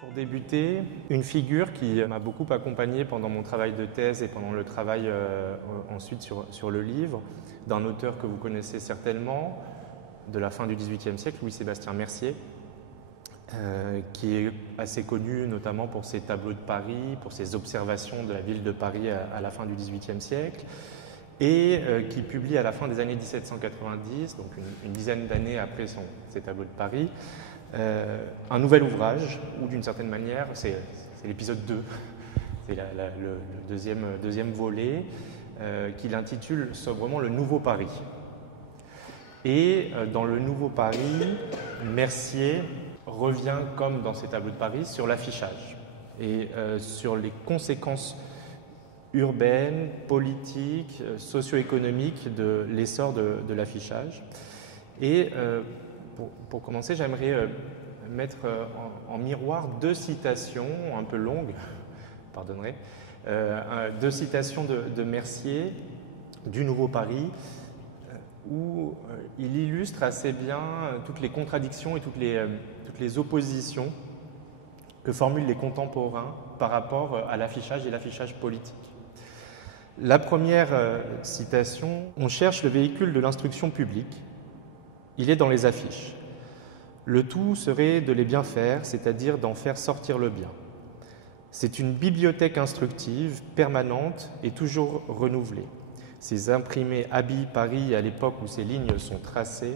Pour débuter, une figure qui m'a beaucoup accompagné pendant mon travail de thèse et pendant le travail ensuite sur le livre, d'un auteur que vous connaissez certainement, de la fin du XVIIIe siècle, Louis-Sébastien Mercier, qui est assez connu notamment pour ses tableaux de Paris, pour ses observations de la ville de Paris à la fin du XVIIIe siècle, et qui publie à la fin des années 1790, donc une dizaine d'années après ses tableaux de Paris, un nouvel ouvrage, ou d'une certaine manière, c'est l'épisode 2, c'est le deuxième volet, qu'il intitule sobrement Le Nouveau Paris. Et dans Le Nouveau Paris, Mercier revient, comme dans ses tableaux de Paris, sur l'affichage et sur les conséquences urbaines, politiques, socio-économiques de l'essor de l'affichage. Et pour commencer, j'aimerais mettre en miroir deux citations un peu longues, pardonnerez, deux citations de Mercier du Nouveau Paris, où il illustre assez bien toutes les contradictions et toutes les oppositions que formulent les contemporains par rapport à l'affichage et l'affichage politique. La première citation, « On cherche le véhicule de l'instruction publique. Il est dans les affiches. Le tout serait de les bien faire, c'est-à-dire d'en faire sortir le bien. C'est une bibliothèque instructive, permanente et toujours renouvelée. Ces imprimés habillent Paris à l'époque où ces lignes sont tracées,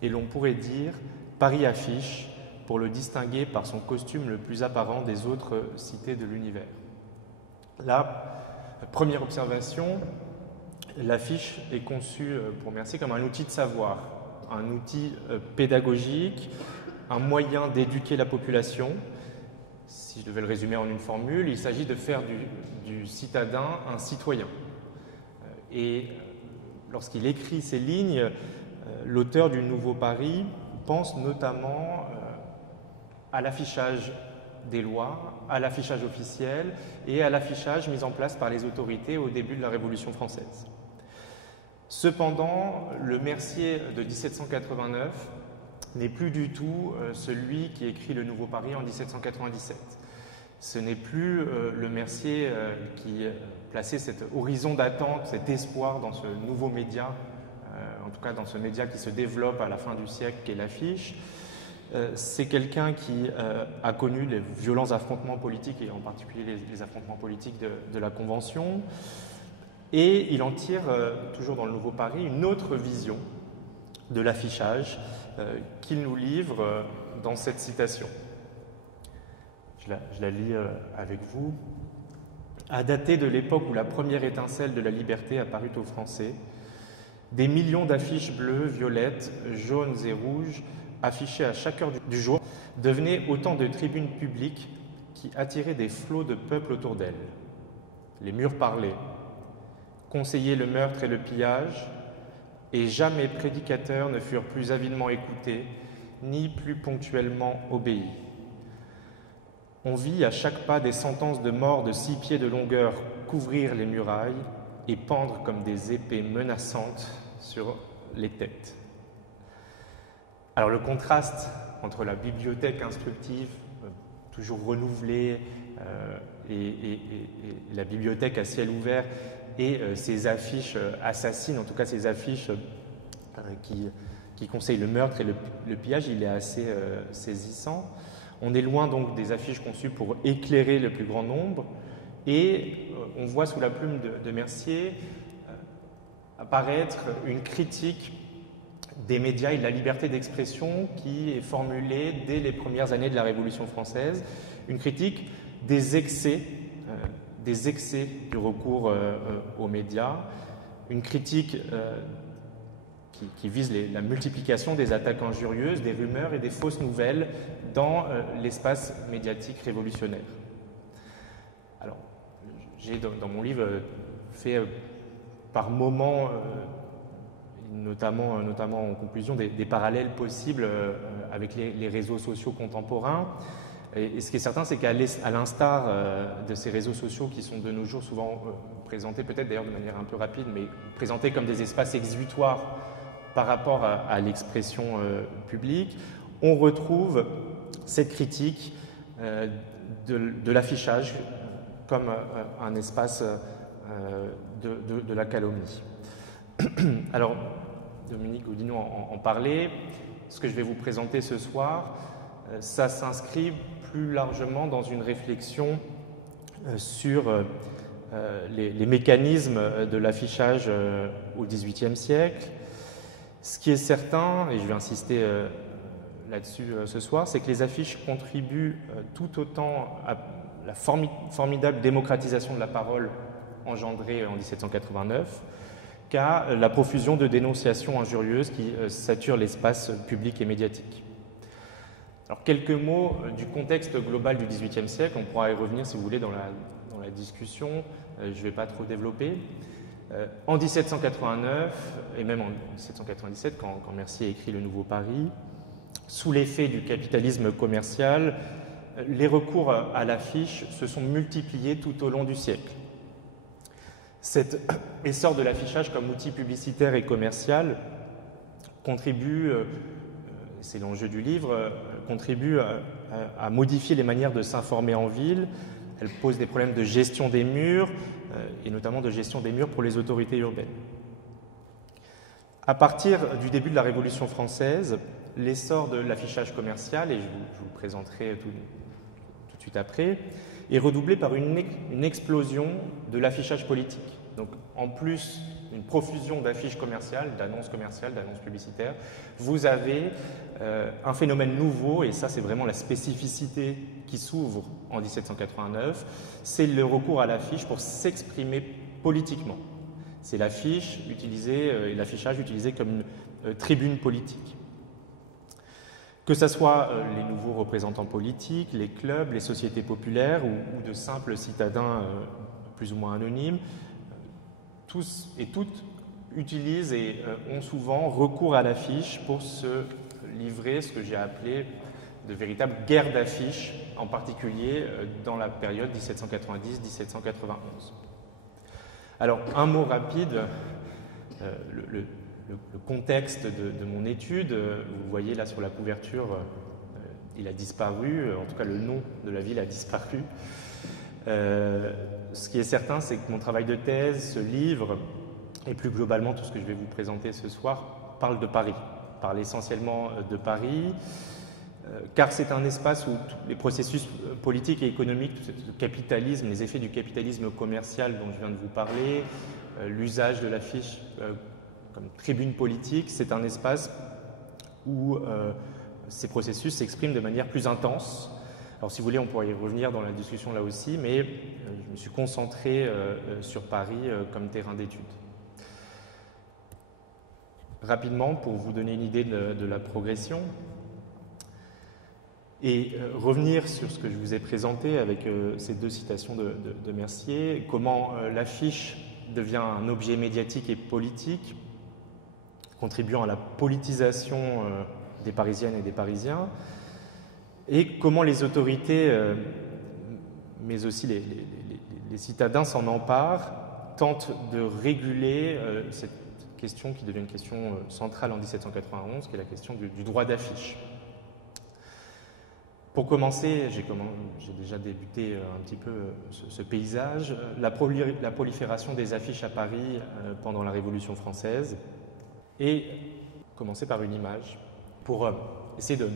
et l'on pourrait dire Paris affiche pour le distinguer par son costume le plus apparent des autres cités de l'univers. » Là, première observation, l'affiche est conçue pour Mercier comme un outil de savoir, un outil pédagogique, un moyen d'éduquer la population. Si je devais le résumer en une formule, il s'agit de faire du citadin un citoyen. Et lorsqu'il écrit ces lignes, l'auteur du Nouveau Paris pense notamment à l'affichage des lois, à l'affichage officiel et à l'affichage mis en place par les autorités au début de la Révolution française. Cependant, le Mercier de 1789 n'est plus du tout celui qui écrit le Nouveau Paris en 1797. Ce n'est plus le Mercier qui plaçait cet horizon d'attente, cet espoir dans ce nouveau média, en tout cas dans ce média qui se développe à la fin du siècle qu'est l'affiche. C'est quelqu'un qui a connu les violents affrontements politiques, et en particulier les affrontements politiques de la Convention. Et il en tire, toujours dans le Nouveau Paris, une autre vision de l'affichage qu'il nous livre dans cette citation. Je la lis avec vous. « À dater de l'époque où la première étincelle de la liberté apparut aux Français, des millions d'affiches bleues, violettes, jaunes et rouges, affichées à chaque heure du jour, devenaient autant de tribunes publiques qui attiraient des flots de peuple autour d'elles. Les murs parlaient, conseillaient le meurtre et le pillage, et jamais prédicateurs ne furent plus avidement écoutés, ni plus ponctuellement obéis. On vit à chaque pas des sentences de mort de 6 pieds de longueur couvrir les murailles et pendre comme des épées menaçantes sur les têtes. » Alors le contraste entre la bibliothèque instructive, toujours renouvelée, et la bibliothèque à ciel ouvert, et ces affiches assassines, en tout cas ces affiches qui conseillent le meurtre et le pillage, il est assez saisissant. On est loin donc des affiches conçues pour éclairer le plus grand nombre, et on voit sous la plume de Mercier apparaître une critique des médias et de la liberté d'expression qui est formulée dès les premières années de la Révolution française, une critique des excès du recours aux médias, une critique qui vise la multiplication des attaques injurieuses, des rumeurs et des fausses nouvelles dans l'espace médiatique révolutionnaire. Alors, j'ai dans mon livre fait par moments, notamment en conclusion, des parallèles possibles avec les réseaux sociaux contemporains. Et ce qui est certain, c'est qu'à l'instar de ces réseaux sociaux qui sont de nos jours souvent présentés, peut-être d'ailleurs de manière un peu rapide, mais présentés comme des espaces exutoires par rapport à l'expression publique, on retrouve cette critique de l'affichage comme un espace de la calomnie. Alors, Dominique Godineau en parlait. Ce que je vais vous présenter ce soir, ça s'inscrit plus largement dans une réflexion sur les mécanismes de l'affichage au XVIIIe siècle. Ce qui est certain, et je vais insister là-dessus ce soir, c'est que les affiches contribuent tout autant à la formidable démocratisation de la parole engendrée en 1789 qu'à la profusion de dénonciations injurieuses qui saturent l'espace public et médiatique. Alors, quelques mots du contexte global du XVIIIe siècle, on pourra y revenir si vous voulez dans la discussion, je ne vais pas trop développer. En 1789, et même en 1797, quand Mercier écrit Le Nouveau Paris, sous l'effet du capitalisme commercial, les recours à l'affiche se sont multipliés tout au long du siècle. Cet essor de l'affichage comme outil publicitaire et commercial contribue, c'est l'enjeu du livre, contribue à modifier les manières de s'informer en ville. Elle pose des problèmes de gestion des murs, et notamment de gestion des murs pour les autorités urbaines. À partir du début de la Révolution française, l'essor de l'affichage commercial, et je vous le présenterai tout de suite après, est redoublé par une explosion de l'affichage politique. Donc, en plus d'une profusion d'affiches commerciales, d'annonces publicitaires, vous avez un phénomène nouveau, et ça c'est vraiment la spécificité qui s'ouvre en 1789, c'est le recours à l'affiche pour s'exprimer politiquement. C'est l'affichage utilisé comme une tribune politique. Que ce soit les nouveaux représentants politiques, les clubs, les sociétés populaires ou de simples citadins plus ou moins anonymes, tous et toutes utilisent et ont souvent recours à l'affiche pour se livrer ce que j'ai appelé de véritables guerres d'affiches, en particulier dans la période 1790-1791. Alors, un mot rapide, le contexte de mon étude, vous voyez là sur la couverture, il a disparu, en tout cas le nom de la ville a disparu. Ce qui est certain, c'est que mon travail de thèse, ce livre, et plus globalement tout ce que je vais vous présenter ce soir, parle de Paris, parle essentiellement de Paris, car c'est un espace où tous les processus politiques et économiques, tout ce capitalisme, les effets du capitalisme commercial dont je viens de vous parler, l'usage de l'affiche comme tribune politique, c'est un espace où ces processus s'expriment de manière plus intense. Alors si vous voulez, on pourrait y revenir dans la discussion là aussi, mais je me suis concentré sur Paris comme terrain d'étude. Rapidement, pour vous donner une idée de la progression, et revenir sur ce que je vous ai présenté avec ces deux citations de Mercier, comment l'affiche devient un objet médiatique et politique, contribuant à la politisation des Parisiennes et des Parisiens, et comment les autorités, mais aussi les citadins s'en emparent, tentent de réguler cette question qui devient une question centrale en 1791, qui est la question du droit d'affiche. Pour commencer, j'ai déjà débuté un petit peu ce paysage, la prolifération des affiches à Paris pendant la Révolution française, et commencer par une image pour essayer de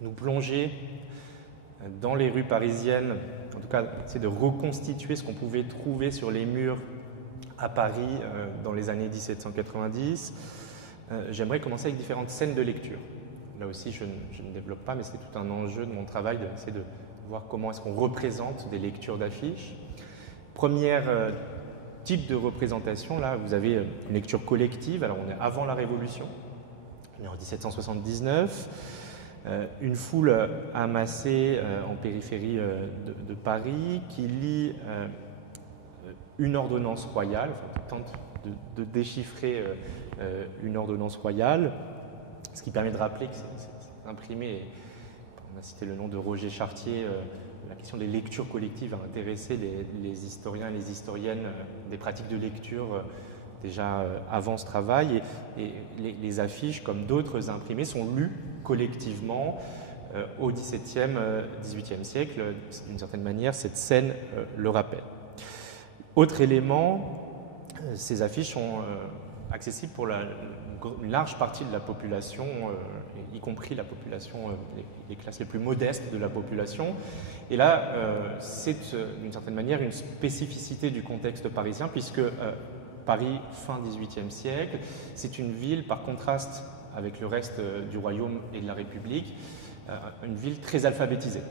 nous plonger dans les rues parisiennes, en tout cas essayer de reconstituer ce qu'on pouvait trouver sur les murs à Paris dans les années 1790. J'aimerais commencer avec différentes scènes de lecture. Là aussi, je ne développe pas, mais c'est tout un enjeu de mon travail d'essayer de voir comment est-ce qu'on représente des lectures d'affiches. Premier type de représentation, là, vous avez une lecture collective. Alors, on est avant la Révolution, on est en 1779. Une foule amassée en périphérie de Paris qui lit une ordonnance royale, qui tente de déchiffrer une ordonnance royale. Ce qui permet de rappeler que c'est imprimé, on a cité le nom de Roger Chartier, la question des lectures collectives a intéressé les historiens et les historiennes des pratiques de lecture déjà avant ce travail, et les affiches, comme d'autres imprimés, sont lues collectivement au XVIIe, XVIIIe siècle. D'une certaine manière, cette scène le rappelle. Autre élément, ces affiches sont accessibles pour une large partie de la population, y compris la population, les classes les plus modestes de la population. Et là, c'est d'une certaine manière une spécificité du contexte parisien, puisque Paris, fin XVIIIe siècle, c'est une ville, par contraste avec le reste du royaume et de la République, une ville très alphabétisée.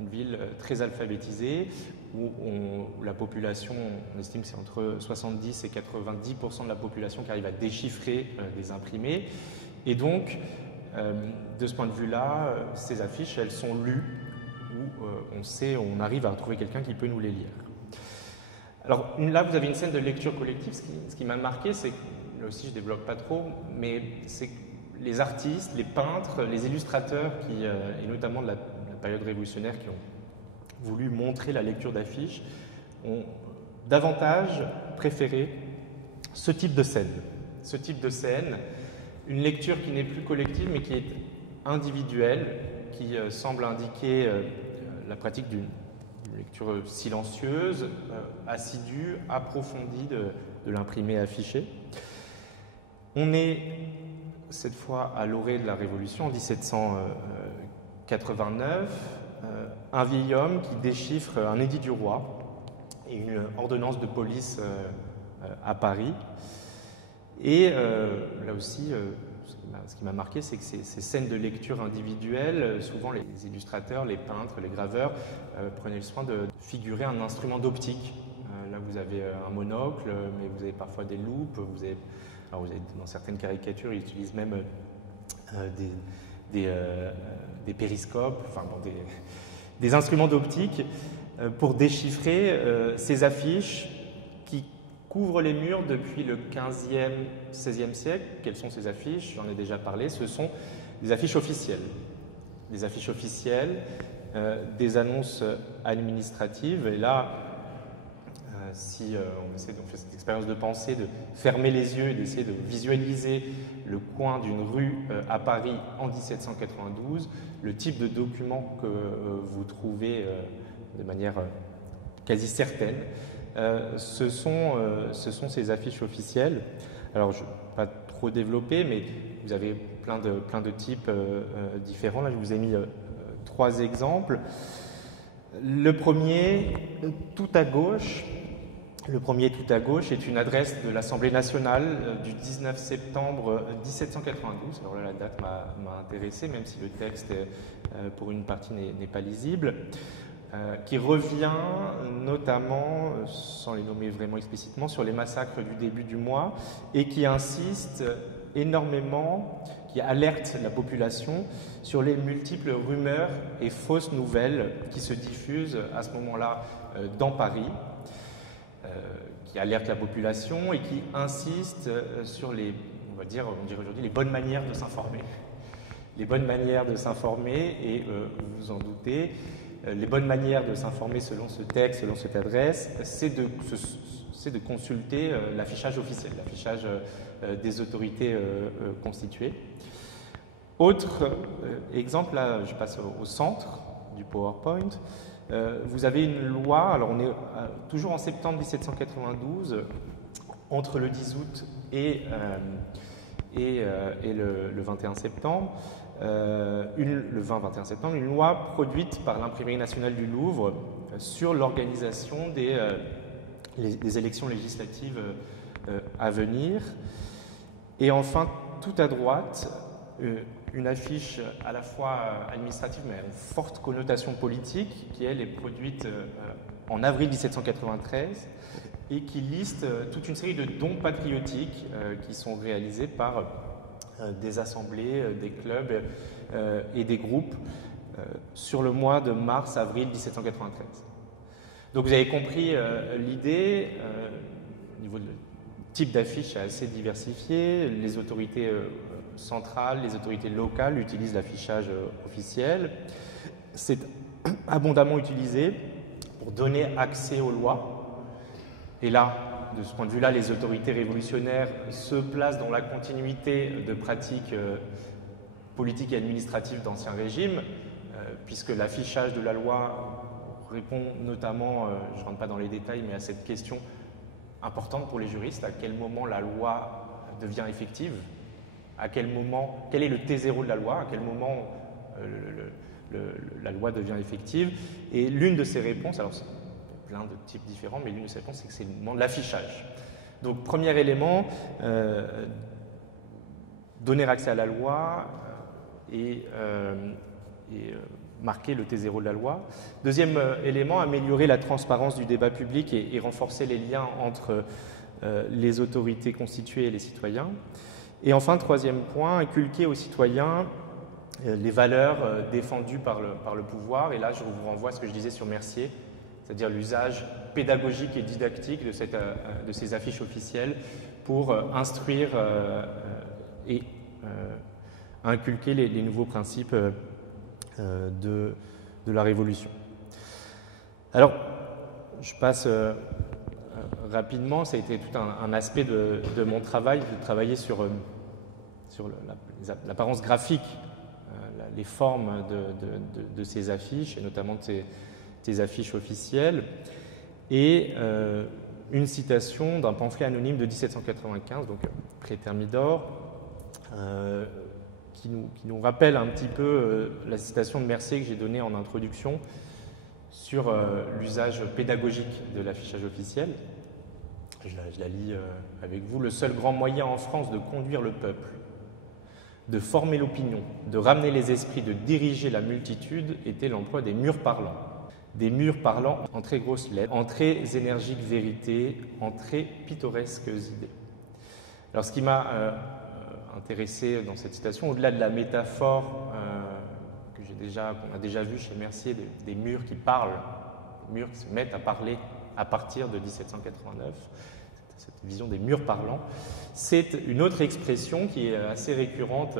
Une ville très alphabétisée où la population, on estime que c'est entre 70 et 90% de la population qui arrive à déchiffrer des imprimés. Et donc, de ce point de vue-là, ces affiches, elles sont lues où on arrive à retrouver quelqu'un qui peut nous les lire. Alors là, vous avez une scène de lecture collective. Ce qui m'a marqué, c'est que, là aussi je ne développe pas trop, mais c'est que les artistes, les peintres, les illustrateurs, et notamment de la période révolutionnaire, qui ont voulu montrer la lecture d'affiches, ont davantage préféré ce type de scène. Ce type de scène, une lecture qui n'est plus collective, mais qui est individuelle, qui semble indiquer la pratique d'une lecture silencieuse, assidue, approfondie de l'imprimé affiché. On est cette fois à l'orée de la Révolution, en 1789, un vieil homme qui déchiffre un édit du roi et une ordonnance de police à Paris. Et là aussi, ce qui m'a marqué, c'est que ces scènes de lecture individuelle, souvent les illustrateurs, les peintres, les graveurs prenaient le soin de figurer un instrument d'optique. Là, vous avez un monocle, mais vous avez parfois des loupes. Vous avez, dans certaines caricatures, ils utilisent même des périscopes, enfin, des instruments d'optique pour déchiffrer ces affiches qui couvrent les murs depuis le 15e, 16e siècle. Quelles sont ces affiches? J'en ai déjà parlé. Ce sont des affiches officielles. Des affiches officielles, des annonces administratives. Et là, si on fait cette expérience de pensée, de fermer les yeux et d'essayer de visualiser le coin d'une rue à Paris en 1792, le type de document que vous trouvez de manière quasi certaine, ce sont ces affiches officielles. Alors, je ne vais pas trop développer, mais vous avez plein de types différents. Là, je vous ai mis 3 exemples. Le premier, tout à gauche, est une adresse de l'Assemblée nationale du 19 septembre 1792. Alors là, la date m'a intéressé, même si le texte, pour une partie, n'est pas lisible. Qui revient notamment, sans les nommer vraiment explicitement, sur les massacres du début du mois et qui insiste énormément, qui alerte la population sur les multiples rumeurs et fausses nouvelles qui se diffusent à ce moment-là dans Paris, qui alertent la population et qui insistent sur on dirait aujourd'hui, les bonnes manières de s'informer. Les bonnes manières de s'informer, et vous vous en doutez, les bonnes manières de s'informer selon ce texte, selon cette adresse, c'est de consulter l'affichage officiel, l'affichage des autorités constituées. Autre exemple, là je passe au centre du PowerPoint, vous avez une loi, alors on est toujours en septembre 1792, entre le 10 août et le 21 septembre, le 20-21 septembre, une loi produite par l'Imprimerie nationale du Louvre sur l'organisation des élections législatives à venir. Et enfin, tout à droite, une affiche à la fois administrative mais à une forte connotation politique qui, elle, est produite en avril 1793 et qui liste toute une série de dons patriotiques qui sont réalisés par des assemblées, des clubs et des groupes sur le mois de mars-avril 1793. Donc vous avez compris l'idée, au niveau du type d'affiche assez diversifié, les autorités centrales, les autorités locales utilisent l'affichage officiel. C'est abondamment utilisé pour donner accès aux lois. Et là, de ce point de vue-là, les autorités révolutionnaires se placent dans la continuité de pratiques politiques et administratives d'Ancien Régime. puisque l'affichage de la loi répond notamment, je ne rentre pas dans les détails, mais à cette question importante pour les juristes, à quel moment la loi devient effective, à quel moment, quel est le T0 de la loi, à quel moment la loi devient effective. Et l'une de ces réponses, alors c'est plein de types différents, mais l'une de ces réponses, c'est que c'est le moment de l'affichage. Donc, premier élément, donner accès à la loi et marquer le T0 de la loi. Deuxième élément, améliorer la transparence du débat public et renforcer les liens entre les autorités constituées et les citoyens. Et enfin, troisième point, inculquer aux citoyens les valeurs défendues par le pouvoir. Et là, je vous renvoie à ce que je disais sur Mercier, c'est-à-dire l'usage pédagogique et didactique de ces affiches officielles pour instruire et inculquer les nouveaux principes de la Révolution. Alors, je passe rapidement, ça a été tout un aspect de mon travail, de travailler sur l'apparence graphique, les formes de ces affiches, et notamment de ces affiches officielles, et une citation d'un pamphlet anonyme de 1795, donc pré-Thermidor, qui nous rappelle un petit peu la citation de Mercier que j'ai donnée en introduction sur l'usage pédagogique de l'affichage officiel. Je la lis avec vous. « Le seul grand moyen en France de conduire le peuple, de former l'opinion, de ramener les esprits, de diriger la multitude était l'emploi des murs parlants. Des murs parlants en très grosses lettres, en très énergiques vérités, en très pittoresques idées. » Alors, ce qui m'a intéressé dans cette citation, au-delà de la métaphore qu'on a déjà vue chez Mercier, des murs qui parlent, des murs qui se mettent à parler à partir de 1789, cette vision des murs parlants, c'est une autre expression qui est assez récurrente,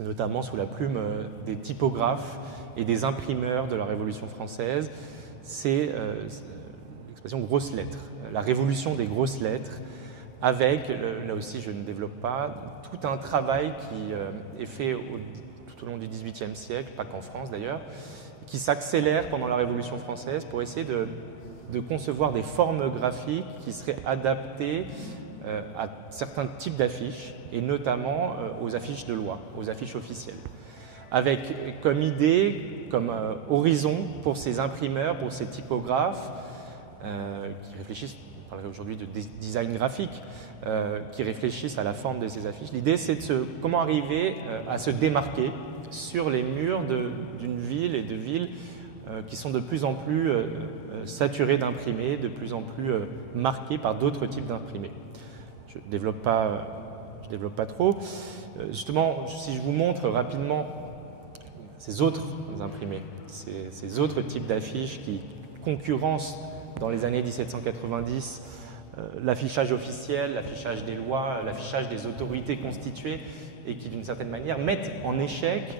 notamment sous la plume des typographes et des imprimeurs de la Révolution française, c'est l'expression grosses lettres, la révolution des grosses lettres, avec, là aussi je ne développe pas, tout un travail qui est fait tout au long du XVIIIe siècle, pas qu'en France d'ailleurs, qui s'accélère pendant la Révolution française pour essayer de concevoir des formes graphiques qui seraient adaptées à certains types d'affiches, et notamment aux affiches de loi, aux affiches officielles. Avec comme idée, comme horizon pour ces imprimeurs, pour ces typographes, qui réfléchissent, on parlerait aujourd'hui de design graphique, qui réfléchissent à la forme de ces affiches. L'idée, c'est comment arriver à se démarquer sur les murs d'une ville et de villes qui sont de plus en plus saturées d'imprimés, de plus en plus marquées par d'autres types d'imprimés. Je ne développe pas trop. Justement, si je vous montre rapidement ces autres imprimés, ces autres types d'affiches qui concurrencent dans les années 1790 l'affichage officiel, l'affichage des lois, l'affichage des autorités constituées, et qui d'une certaine manière mettent en échec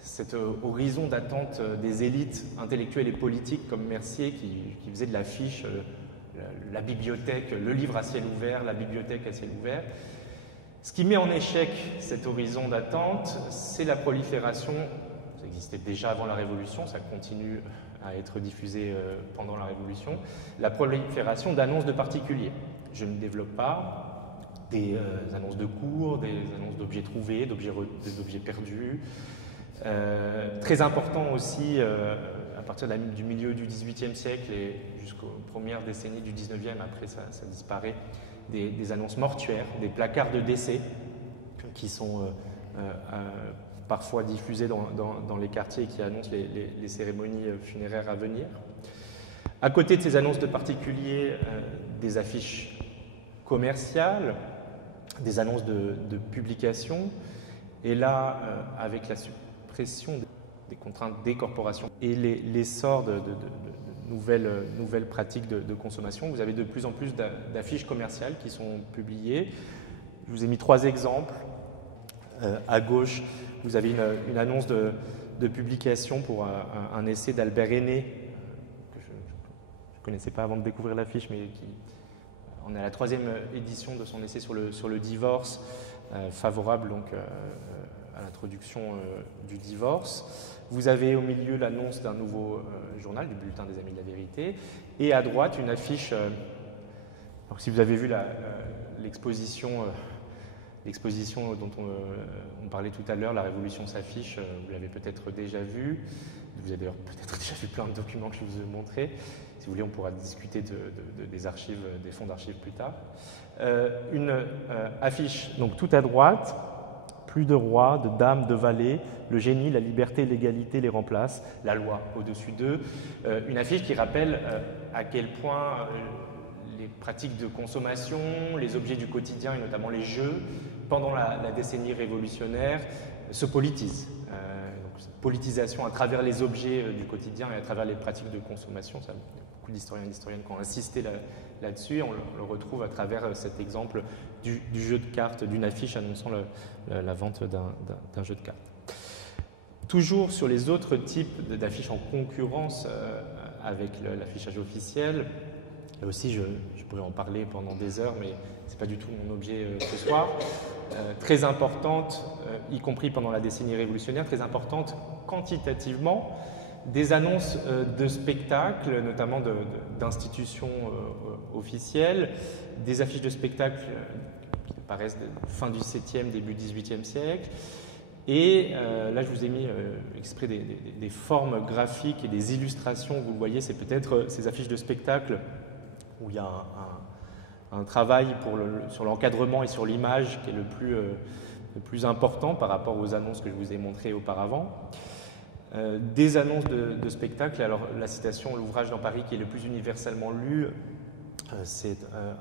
cet horizon d'attente des élites intellectuelles et politiques comme Mercier qui faisait de l'affiche la bibliothèque, le livre à ciel ouvert, la bibliothèque à ciel ouvert. Ce qui met en échec cet horizon d'attente, c'est la prolifération, ça existait déjà avant la Révolution, ça continue à être diffusé pendant la Révolution, la prolifération d'annonces de particuliers. Je ne développe pas des annonces de cours, des annonces d'objets trouvés, d'objets perdus. Très important aussi, à partir du milieu du XVIIIe siècle et jusqu'aux premières décennies du XIXe, après ça disparaît, des annonces mortuaires, des placards de décès qui sont parfois diffusés dans les quartiers et qui annoncent les cérémonies funéraires à venir. À côté de ces annonces de particuliers, des affiches commerciales, des annonces de publication, et là, avec la suppression des contraintes des corporations et l'essor de nouvelles pratiques de consommation, vous avez de plus en plus d'affiches commerciales qui sont publiées. Je vous ai mis 3 exemples. À gauche, vous avez une annonce de publication pour un essai d'Albert Aîné, que je ne connaissais pas avant de découvrir l'affiche, mais on est à la 3e édition de son essai sur le divorce, favorable donc à l'introduction du divorce. Vous avez au milieu l'annonce d'un nouveau journal, du Bulletin des Amis de la Vérité, et à droite une affiche. Alors, si vous avez vu l'exposition dont on parlait tout à l'heure, La Révolution s'affiche, vous l'avez peut-être déjà vue. Vous avez d'ailleurs peut-être déjà vu plein de documents que je vous ai montrés. Si vous voulez, on pourra discuter des archives, des fonds d'archives plus tard. Une affiche donc tout à droite. Plus de rois, de dames, de valets, le génie, la liberté, l'égalité les remplacent, la loi au-dessus d'eux. Une affiche qui rappelle à quel point les pratiques de consommation, les objets du quotidien et notamment les jeux, pendant la décennie révolutionnaire, se politisent. Donc, cette politisation à travers les objets du quotidien et à travers les pratiques de consommation, ça, beaucoup d'historiens et d'historiennes qui ont insisté là-dessus. On le retrouve à travers cet exemple du jeu de cartes, d'une affiche annonçant la vente d'un jeu de cartes. Toujours sur les autres types d'affiches en concurrence avec l'affichage officiel, là aussi je pourrais en parler pendant des heures, mais ce n'est pas du tout mon objet ce soir. Très importante, y compris pendant la décennie révolutionnaire, très importante quantitativement, des annonces de spectacles, notamment d'institutions officielles, des affiches de spectacles qui apparaissent fin du 7e, début 18e siècle. Et là, je vous ai mis exprès des formes graphiques et des illustrations. Vous le voyez, c'est peut-être ces affiches de spectacle où il y a un travail sur l'encadrement et sur l'image qui est le plus important par rapport aux annonces que je vous ai montrées auparavant. Des annonces de spectacles. Alors, la citation, l'ouvrage dans Paris qui est le plus universellement lu, c'est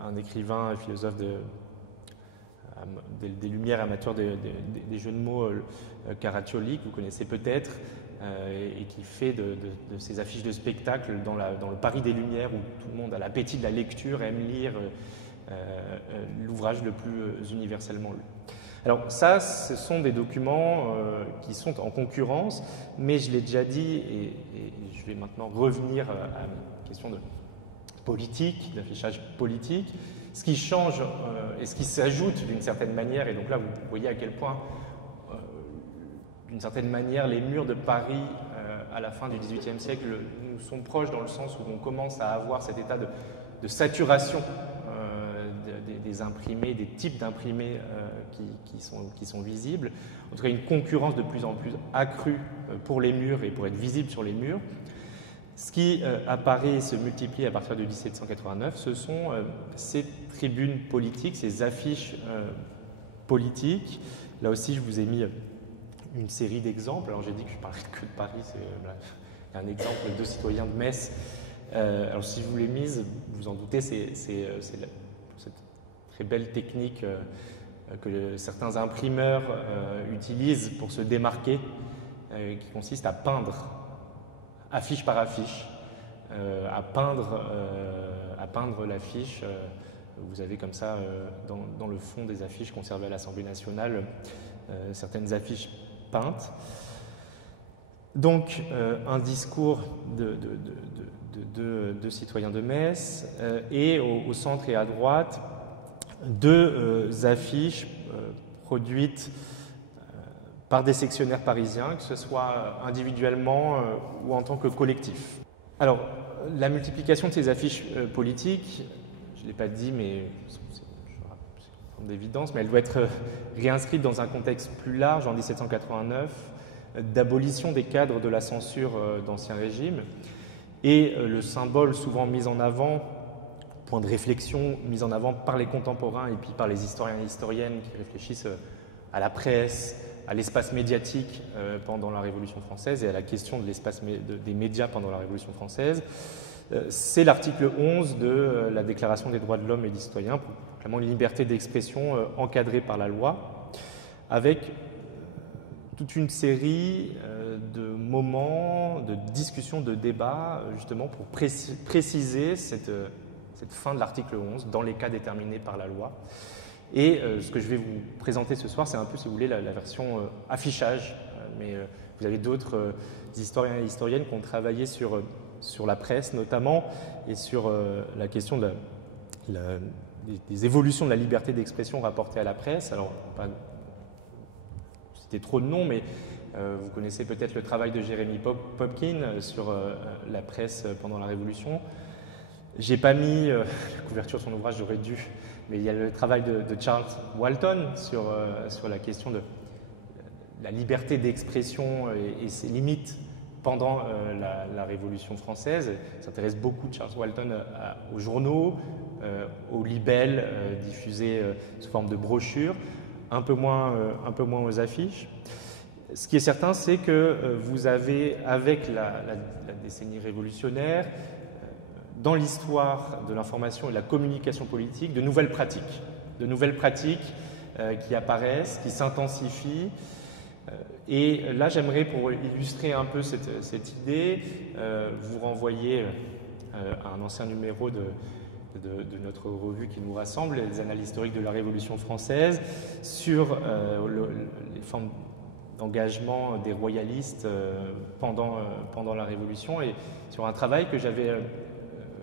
un écrivain, un philosophe des Lumières amateurs des jeux de mots, Caraccioli, que vous connaissez peut-être, et qui fait de ces affiches de spectacle dans le Paris des Lumières où tout le monde a l'appétit de la lecture, aime lire l'ouvrage le plus universellement lu. Alors ça, ce sont des documents qui sont en concurrence, mais je l'ai déjà dit, et je vais maintenant revenir à une question de politique, d'affichage politique. Ce qui change et ce qui s'ajoute d'une certaine manière, et donc là vous voyez à quel point, d'une certaine manière, les murs de Paris à la fin du XVIIIe siècle nous sont proches dans le sens où on commence à avoir cet état de saturation des imprimés, des types d'imprimés qui sont visibles. En tout cas, une concurrence de plus en plus accrue pour les murs et pour être visible sur les murs. Ce qui apparaît et se multiplie à partir de 1789, ce sont ces tribunes politiques, ces affiches politiques. Là aussi, je vous ai mis une série d'exemples. Alors, j'ai dit que je ne parlais que de Paris, c'est un exemple de citoyen de Metz. Alors, si je vous l'ai mise, vous en doutez, c'est cette très belle technique que certains imprimeurs utilisent pour se démarquer, qui consiste à peindre affiche par affiche, à peindre l'affiche. Vous avez comme ça, dans le fond des affiches conservées à l'Assemblée nationale, certaines affiches peintes. Donc, un discours de citoyens de Metz, et au centre et à droite, deux affiches produites par des sectionnaires parisiens, que ce soit individuellement ou en tant que collectif. Alors, la multiplication de ces affiches politiques, je ne l'ai pas dit, mais c'est d'évidence, mais elle doit être réinscrite dans un contexte plus large en 1789, d'abolition des cadres de la censure d'Ancien Régime, et le symbole souvent mis en avant, point de réflexion mis en avant par les contemporains et puis par les historiens et historiennes qui réfléchissent à la presse, à l'espace médiatique pendant la Révolution française et à la question de l'espace des médias pendant la Révolution française. C'est l'article 11 de la Déclaration des droits de l'homme et du citoyen, proclamant une liberté d'expression encadrée par la loi, avec toute une série de moments, de discussions, de débats, justement pour préciser cette fin de l'article 11 dans les cas déterminés par la loi. Et ce que je vais vous présenter ce soir, c'est un peu, si vous voulez, la version affichage. Mais vous avez d'autres historiens et historiennes qui ont travaillé sur la presse notamment, et sur la question des évolutions de la liberté d'expression rapportée à la presse. Alors, on va pas citer trop de noms, mais vous connaissez peut-être le travail de Jeremy Popkin sur la presse pendant la Révolution. J'ai pas mis la couverture de son ouvrage, j'aurais dû, mais il y a le travail de Charles Walton sur la question de la liberté d'expression et ses limites pendant la Révolution française. Il s'intéresse beaucoup, Charles Walton, aux journaux, aux libelles diffusés sous forme de brochures, un peu moins aux affiches. Ce qui est certain, c'est que vous avez, avec la décennie révolutionnaire, dans l'histoire de l'information et de la communication politique, de nouvelles pratiques qui apparaissent, qui s'intensifient. Et là, j'aimerais, pour illustrer un peu cette idée, vous renvoyer à un ancien numéro de notre revue qui nous rassemble, les annales historiques de la Révolution française, sur les formes d'engagement des royalistes pendant la Révolution, et sur un travail que j'avais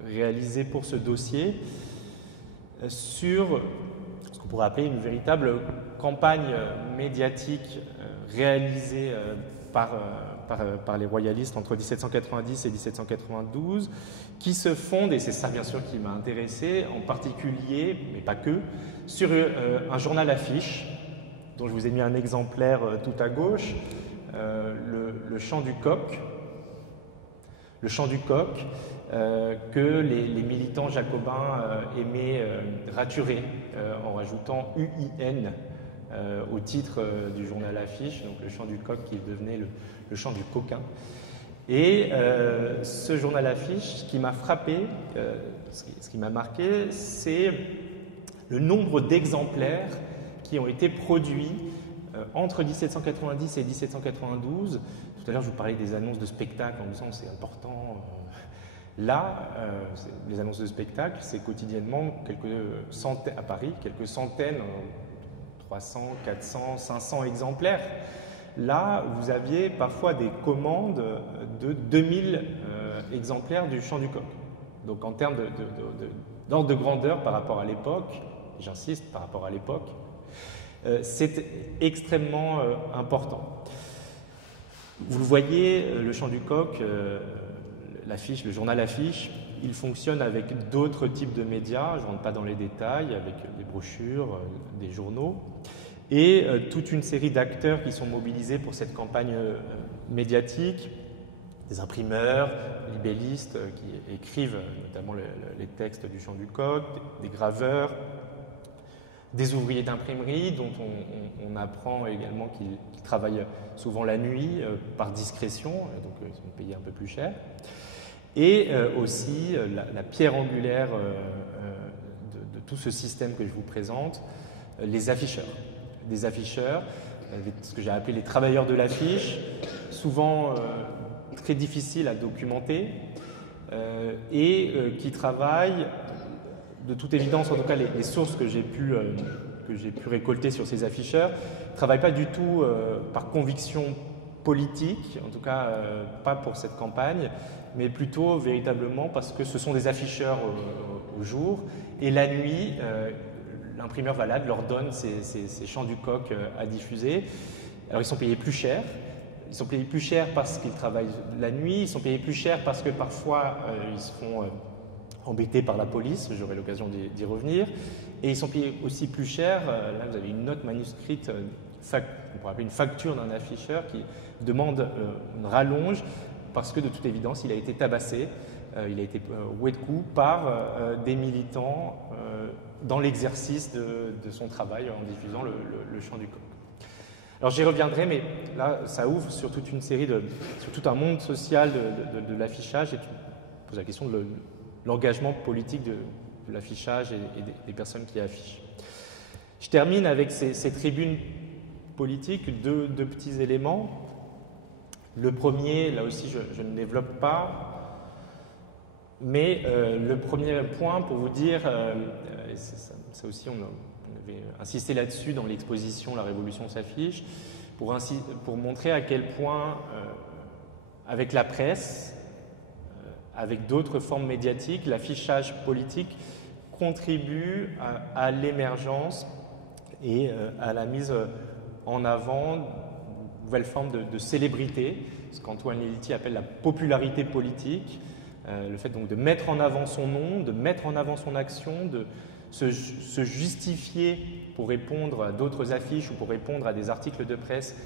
réalisé pour ce dossier sur ce qu'on pourrait appeler une véritable campagne médiatique réalisée par les royalistes entre 1790 et 1792, qui se fonde, et c'est ça bien sûr qui m'a intéressé, en particulier, mais pas que, sur un journal affiche, dont je vous ai mis un exemplaire tout à gauche, le Chant du Coq. Le Chant du Coq, que les militants jacobins aimaient raturer en rajoutant UIN au titre du journal affiche, donc le Chant du Coq qui devenait le Chant du Coquin. Et ce journal affiche, ce qui m'a frappé, ce qui m'a marqué, c'est le nombre d'exemplaires qui ont été produits entre 1790 et 1792. Tout à l'heure, je vous parlais des annonces de spectacles en disant c'est important. Là, les annonces de spectacles, c'est quotidiennement quelques centaines, à Paris, quelques centaines, 300, 400, 500 exemplaires. Là, vous aviez parfois des commandes de 2000 exemplaires du Chant du Coq. Donc en termes d'ordre de grandeur par rapport à l'époque, j'insiste, par rapport à l'époque, c'est extrêmement important. Vous le voyez, le Chant du Coq, l'affiche, le journal affiche, il fonctionne avec d'autres types de médias, je ne rentre pas dans les détails, avec des brochures, des journaux, et toute une série d'acteurs qui sont mobilisés pour cette campagne médiatique, des imprimeurs, libellistes qui écrivent notamment les textes du Chant du Coq, des graveurs, des ouvriers d'imprimerie dont on apprend également qu'ils travaillent souvent la nuit par discrétion, donc ils sont payés un peu plus cher. Et aussi la pierre angulaire de tout ce système que je vous présente, les afficheurs. Des afficheurs, ce que j'ai appelé les travailleurs de l'affiche, souvent très difficiles à documenter et qui travaillent, de toute évidence, en tout cas les sources que j'ai pu récolter sur ces afficheurs, ne travaillent pas du tout par conviction politique, en tout cas pas pour cette campagne, mais plutôt véritablement parce que ce sont des afficheurs au jour, et la nuit, l'imprimeur Valade leur donne ces Chants du Coq à diffuser. Alors ils sont payés plus cher. Ils sont payés plus cher parce qu'ils travaillent la nuit, ils sont payés plus cher parce que parfois ils se font embêtés par la police, j'aurai l'occasion d'y revenir, et ils sont payés aussi plus cher. Là vous avez une note manuscrite, on pourrait appeler une facture d'un afficheur qui demande une rallonge parce que de toute évidence il a été tabassé, il a été roué de coups par des militants dans l'exercice de son travail en diffusant le Chant du Coq. Alors j'y reviendrai, mais là ça ouvre sur toute une série sur tout un monde social de l'affichage, et tu poses la question de l'engagement politique de l'affichage et des personnes qui affichent. Je termine avec ces tribunes politiques, deux petits éléments. Le premier, là aussi je ne développe pas, mais le premier point pour vous dire, ça aussi on avait insisté là-dessus dans l'exposition La Révolution s'affiche, pour montrer à quel point, avec la presse, avec d'autres formes médiatiques, l'affichage politique contribue à l'émergence et à la mise en avant nouvelle forme de célébrité, ce qu'Antoine Lilti appelle la popularité politique, le fait donc de mettre en avant son nom, de mettre en avant son action, de se justifier pour répondre à d'autres affiches ou pour répondre à des articles de presse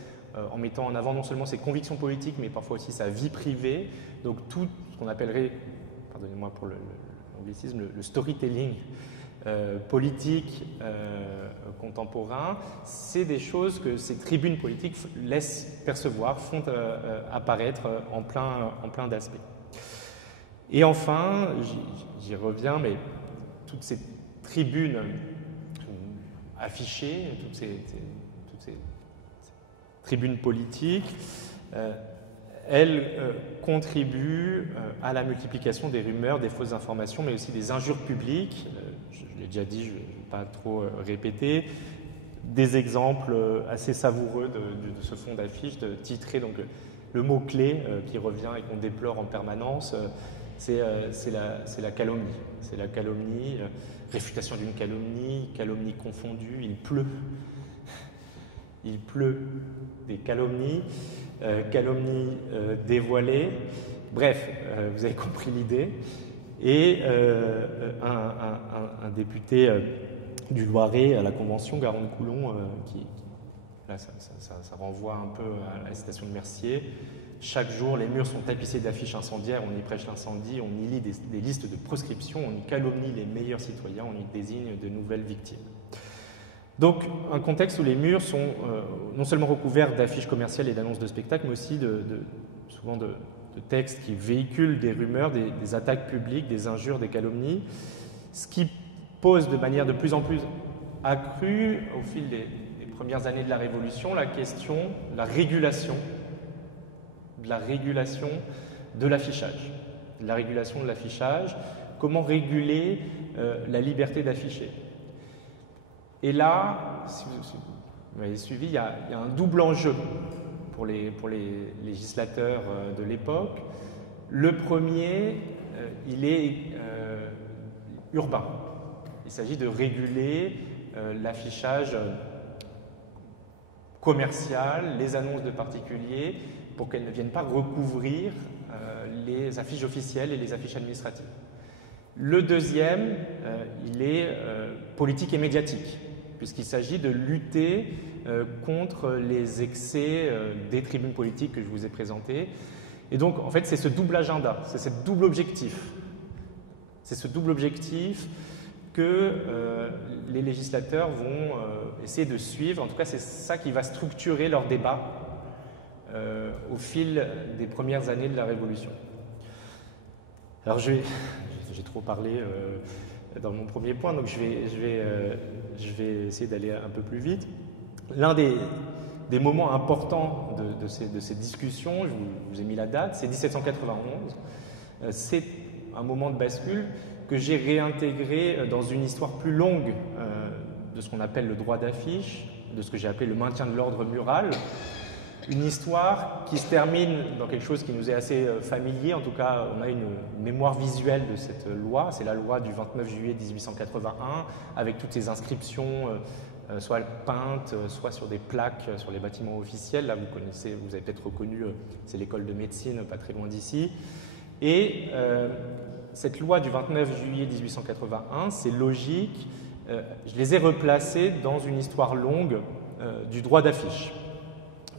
en mettant en avant non seulement ses convictions politiques, mais parfois aussi sa vie privée. Donc tout ce qu'on appellerait, pardonnez-moi pour l'anglicisme, le storytelling politique contemporain, c'est des choses que ces tribunes politiques laissent percevoir, font apparaître en plein d'aspects. Et enfin, j'y reviens, mais toutes ces tribunes affichées, toutes ces tribunes politiques, elles contribuent à la multiplication des rumeurs, des fausses informations, mais aussi des injures publiques. Je l'ai déjà dit, je ne vais pas trop répéter. Des exemples assez savoureux de ce fond d'affiche, titré donc le mot-clé qui revient et qu'on déplore en permanence, c'est la calomnie. C'est la calomnie, réfutation d'une calomnie, calomnie confondue, il pleut. Il pleut des calomnies, calomnies dévoilées. Bref, vous avez compris l'idée. Et un député du Loiret à la Convention, Garon de Coulon, là, ça renvoie un peu à la citation de Mercier. Chaque jour, les murs sont tapissés d'affiches incendiaires, on y prêche l'incendie, on y lit des listes de proscription, on y calomnie les meilleurs citoyens, on y désigne de nouvelles victimes. Donc, un contexte où les murs sont non seulement recouverts d'affiches commerciales et d'annonces de spectacles, mais aussi souvent de textes qui véhiculent des rumeurs, des attaques publiques, des injures, des calomnies, ce qui pose de manière de plus en plus accrue, au fil des premières années de la Révolution, la question de la régulation de l'affichage. La régulation de l'affichage, comment réguler la liberté d'afficher. Et là, si vous m'avez suivi, il y a un double enjeu pour les législateurs de l'époque. Le premier, il est urbain. Il s'agit de réguler l'affichage commercial, les annonces de particuliers, pour qu'elles ne viennent pas recouvrir les affiches officielles et les affiches administratives. Le deuxième, il est politique et médiatique, puisqu'il s'agit de lutter contre les excès des tribunes politiques que je vous ai présentées. Et donc, en fait, c'est ce double agenda, c'est ce double objectif. C'est ce double objectif que les législateurs vont essayer de suivre. En tout cas, c'est ça qui va structurer leur débat au fil des premières années de la Révolution. Alors, j'ai trop parlé dans mon premier point, donc je vais essayer d'aller un peu plus vite. L'un des moments importants de ces discussions, je vous ai mis la date, c'est 1791. C'est un moment de bascule que j'ai réintégré dans une histoire plus longue de ce qu'on appelle le droit d'affiche, de ce que j'ai appelé le maintien de l'ordre mural. Une histoire qui se termine dans quelque chose qui nous est assez familier, en tout cas on a une mémoire visuelle de cette loi, c'est la loi du 29 juillet 1881, avec toutes ces inscriptions, soit peintes, soit sur des plaques sur les bâtiments officiels. Là vous connaissez, vous avez peut-être reconnu, c'est l'école de médecine, pas très loin d'ici. Et cette loi du 29 juillet 1881, c'est logique, je les ai replacées dans une histoire longue du droit d'affiche.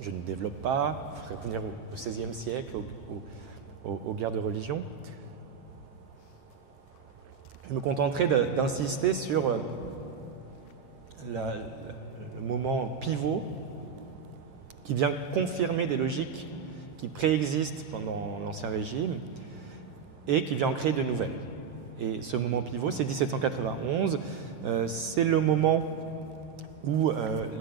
Je ne développe pas, je vais revenir au XVIe siècle, aux guerres de religion. Je me contenterai d'insister sur le moment pivot qui vient confirmer des logiques qui préexistent pendant l'Ancien Régime et qui vient en créer de nouvelles. Et ce moment pivot, c'est 1791, c'est le moment où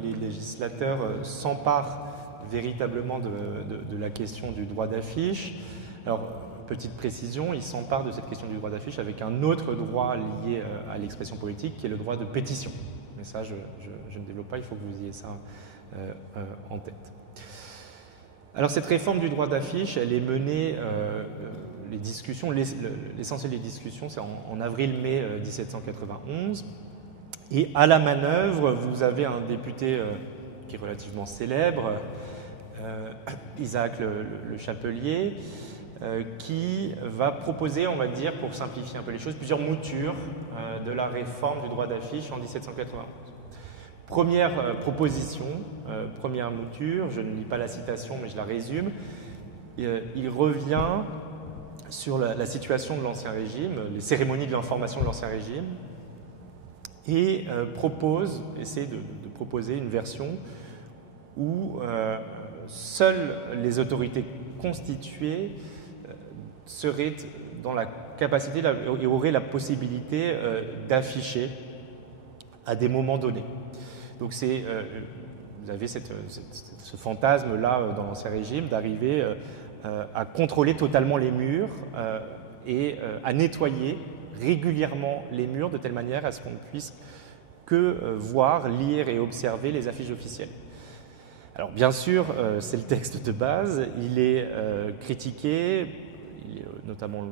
les législateurs s'emparent véritablement de la question du droit d'affiche. Alors, petite précision, ils s'emparent de cette question du droit d'affiche avec un autre droit lié à l'expression politique, qui est le droit de pétition. Mais ça, je ne développe pas, il faut que vous ayez ça en tête. Alors, cette réforme du droit d'affiche, elle est menée, les discussions, l'essentiel des discussions, c'est en avril-mai 1791. Et à la manœuvre, vous avez un député qui est relativement célèbre, Isaac Le Chapelier, qui va proposer, on va dire, pour simplifier un peu les choses, plusieurs moutures de la réforme du droit d'affiche en 1791. Première proposition, première mouture, je ne lis pas la citation mais je la résume, il revient sur la situation de l'Ancien Régime, les cérémonies de l'information de l'Ancien Régime, et essaie de proposer une version où seules les autorités constituées seraient dans la capacité et auraient la possibilité d'afficher à des moments donnés. Donc vous avez ce fantasme-là dans l'Ancien Régime d'arriver à contrôler totalement les murs et à nettoyer régulièrement les murs de telle manière à ce qu'on ne puisse que voir, lire et observer les affiches officielles. Alors bien sûr, c'est le texte de base, il est critiqué, notamment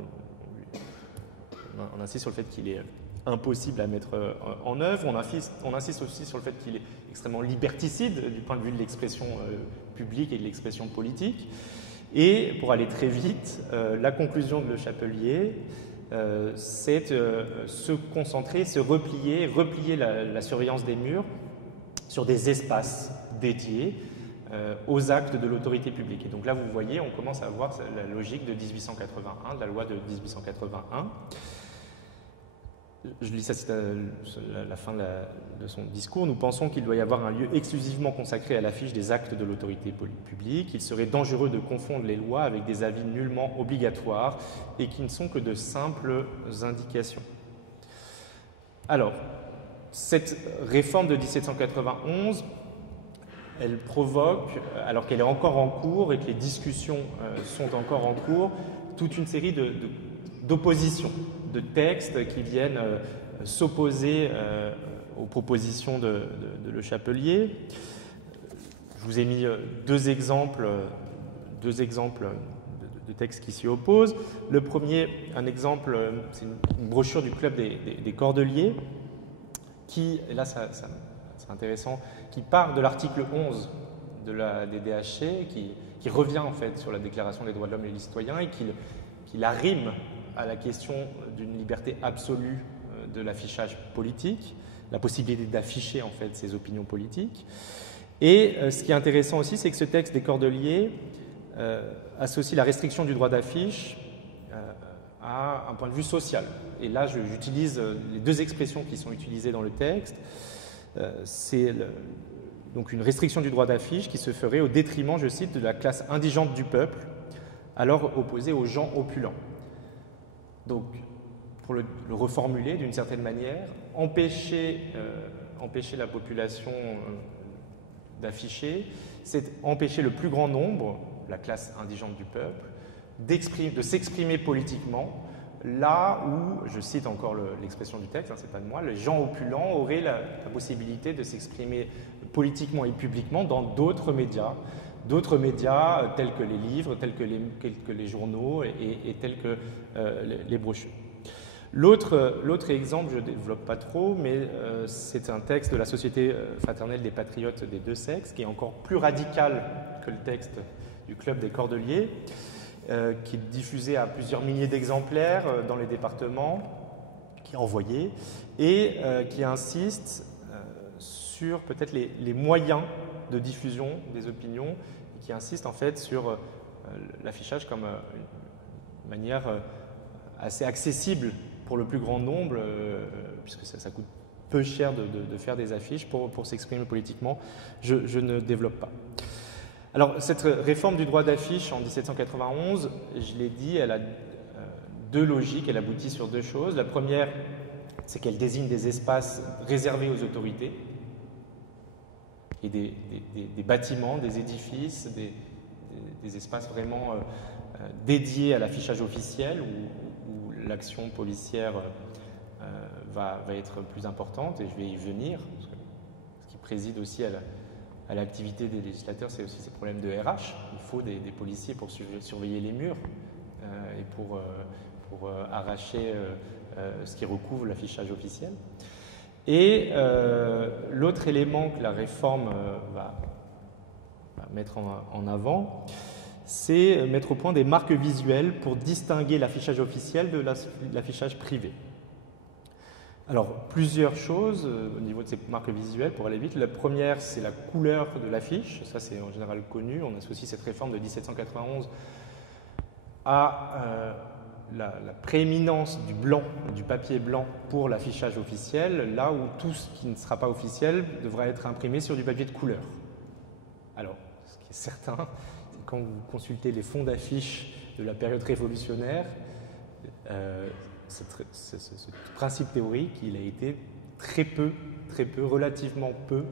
on insiste sur le fait qu'il est impossible à mettre en œuvre, on insiste aussi sur le fait qu'il est extrêmement liberticide du point de vue de l'expression publique et de l'expression politique. Et pour aller très vite, la conclusion de Le Chapelier, c'est se concentrer, replier la surveillance des murs sur des espaces dédiés aux actes de l'autorité publique. Et donc là, vous voyez, on commence à voir la logique de 1881, de la loi de 1881. Je lis ça, c'est la fin de son discours. Nous pensons qu'il doit y avoir un lieu exclusivement consacré à l'affiche des actes de l'autorité publique. Il serait dangereux de confondre les lois avec des avis nullement obligatoires et qui ne sont que de simples indications. Alors, cette réforme de 1791, elle provoque, alors qu'elle est encore en cours et que les discussions sont encore en cours, toute une série d'oppositions, de textes qui viennent s'opposer aux propositions de Le Chapelier. Je vous ai mis deux exemples de textes qui s'y opposent. Le premier, un exemple, c'est une brochure du Club des Cordeliers qui, et là c'est intéressant, qui part de l'article 11 des DHC, qui revient en fait sur la Déclaration des droits de l'homme et des citoyens et qui la rime à la question d'une liberté absolue de l'affichage politique, la possibilité d'afficher en fait ses opinions politiques. Et ce qui est intéressant aussi, c'est que ce texte des Cordeliers associe la restriction du droit d'affiche à un point de vue social. Et là, j'utilise les deux expressions qui sont utilisées dans le texte. C'est donc une restriction du droit d'affiche qui se ferait au détriment, je cite, de la classe indigente du peuple, alors opposée aux gens opulents. Donc, pour le reformuler d'une certaine manière, empêcher la population d'afficher, c'est empêcher le plus grand nombre, la classe indigente du peuple, de s'exprimer politiquement, là où, je cite encore l'expression du texte, c'est pas de moi, les gens opulents auraient la possibilité de s'exprimer politiquement et publiquement dans d'autres médias tels que les livres, tels que les journaux et tels que les brochures. L'autre exemple, je ne développe pas trop, mais c'est un texte de la Société fraternelle des patriotes des deux sexes, qui est encore plus radical que le texte du Club des Cordeliers, qui est diffusé à plusieurs milliers d'exemplaires dans les départements, qui est envoyé, et qui insiste sur peut-être les moyens de diffusion des opinions, qui insiste en fait sur l'affichage comme une manière assez accessible pour le plus grand nombre, puisque ça coûte peu cher de faire des affiches pour s'exprimer politiquement. Je ne développe pas. Alors, cette réforme du droit d'affiche en 1791, je l'ai dit, elle a deux logiques, elle aboutit sur deux choses. La première, c'est qu'elle désigne des espaces réservés aux autorités, et des bâtiments, des édifices, des espaces vraiment dédiés à l'affichage officiel où l'action policière va être plus importante, et je vais y venir. Parce que ce qui préside aussi à l'activité des législateurs, c'est aussi ces problèmes de RH. Il faut des policiers pour surveiller les murs et pour arracher ce qui recouvre l'affichage officiel. Et l'autre élément que la réforme va mettre en avant, c'est mettre au point des marques visuelles pour distinguer l'affichage officiel de l'affichage privé. Alors, plusieurs choses au niveau de ces marques visuelles, pour aller vite. La première, c'est la couleur de l'affiche. Ça, c'est en général connu. On associe cette réforme de 1791 à la prééminence du blanc, du papier blanc pour l'affichage officiel, là où tout ce qui ne sera pas officiel devra être imprimé sur du papier de couleur. Alors, ce qui est certain, c'est quand vous consultez les fonds d'affiches de la période révolutionnaire, ce principe théorique, il a été très peu, relativement peu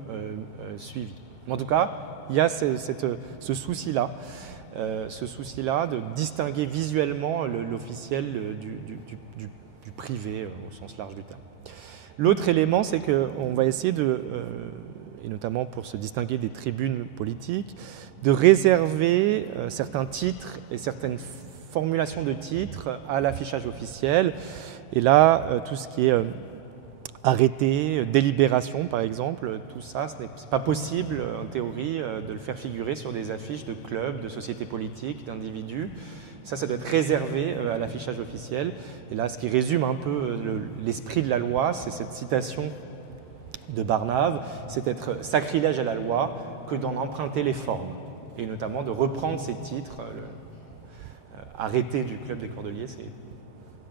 suivi. Mais en tout cas, il y a ce souci-là de distinguer visuellement l'officiel du privé au sens large du terme. L'autre élément, c'est qu'on va essayer et notamment pour se distinguer des tribunes politiques, de réserver certains titres et certaines formulation de titres à l'affichage officiel. Et là, tout ce qui est arrêté, délibération par exemple, tout ça, ce n'est pas possible en théorie de le faire figurer sur des affiches de clubs, de sociétés politiques, d'individus. Ça doit être réservé à l'affichage officiel. Et là, ce qui résume un peu l'esprit de la loi, c'est cette citation de Barnave, c'est être sacrilège à la loi que d'en emprunter les formes. Et notamment de reprendre ces titres. Arrêté du Club des Cordeliers,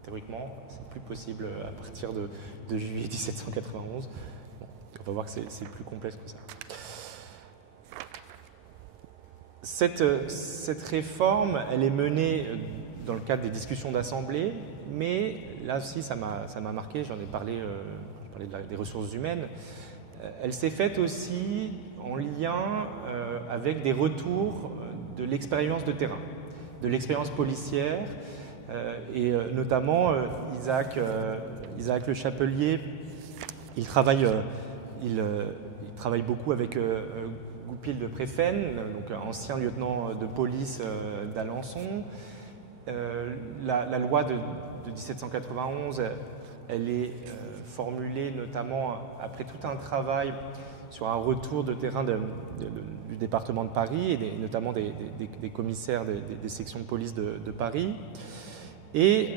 théoriquement, c'est plus possible à partir de juillet 1791. Bon, on va voir que c'est plus complexe que ça. Cette réforme, elle est menée dans le cadre des discussions d'assemblée, mais là aussi, ça m'a marqué, j'en ai parlé, des ressources humaines. Elle s'est faite aussi en lien avec des retours de l'expérience de terrain, de l'expérience policière, et notamment Isaac Le Chapelier, il travaille beaucoup avec Goupil de Préphène, donc ancien lieutenant de police d'Alençon. La loi de 1791, elle est formulée notamment après tout un travail sur un retour de terrain du département de Paris et notamment des commissaires des sections de police de Paris. Et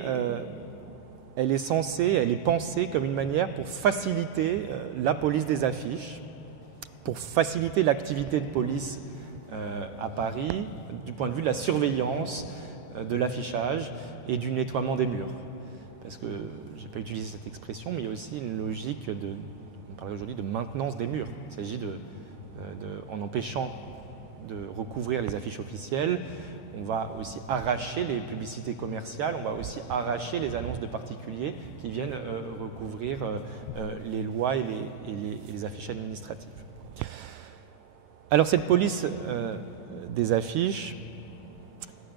elle est pensée comme une manière pour faciliter la police des affiches, pour faciliter l'activité de police à Paris du point de vue de la surveillance de l'affichage et du nettoiement des murs. Parce que, je n'ai pas utilisé cette expression, mais il y a aussi une logique on parle aujourd'hui de maintenance des murs. Il s'agit en empêchant de recouvrir les affiches officielles, on va aussi arracher les publicités commerciales, on va aussi arracher les annonces de particuliers qui viennent recouvrir les lois et les affiches administratives. Alors cette police des affiches,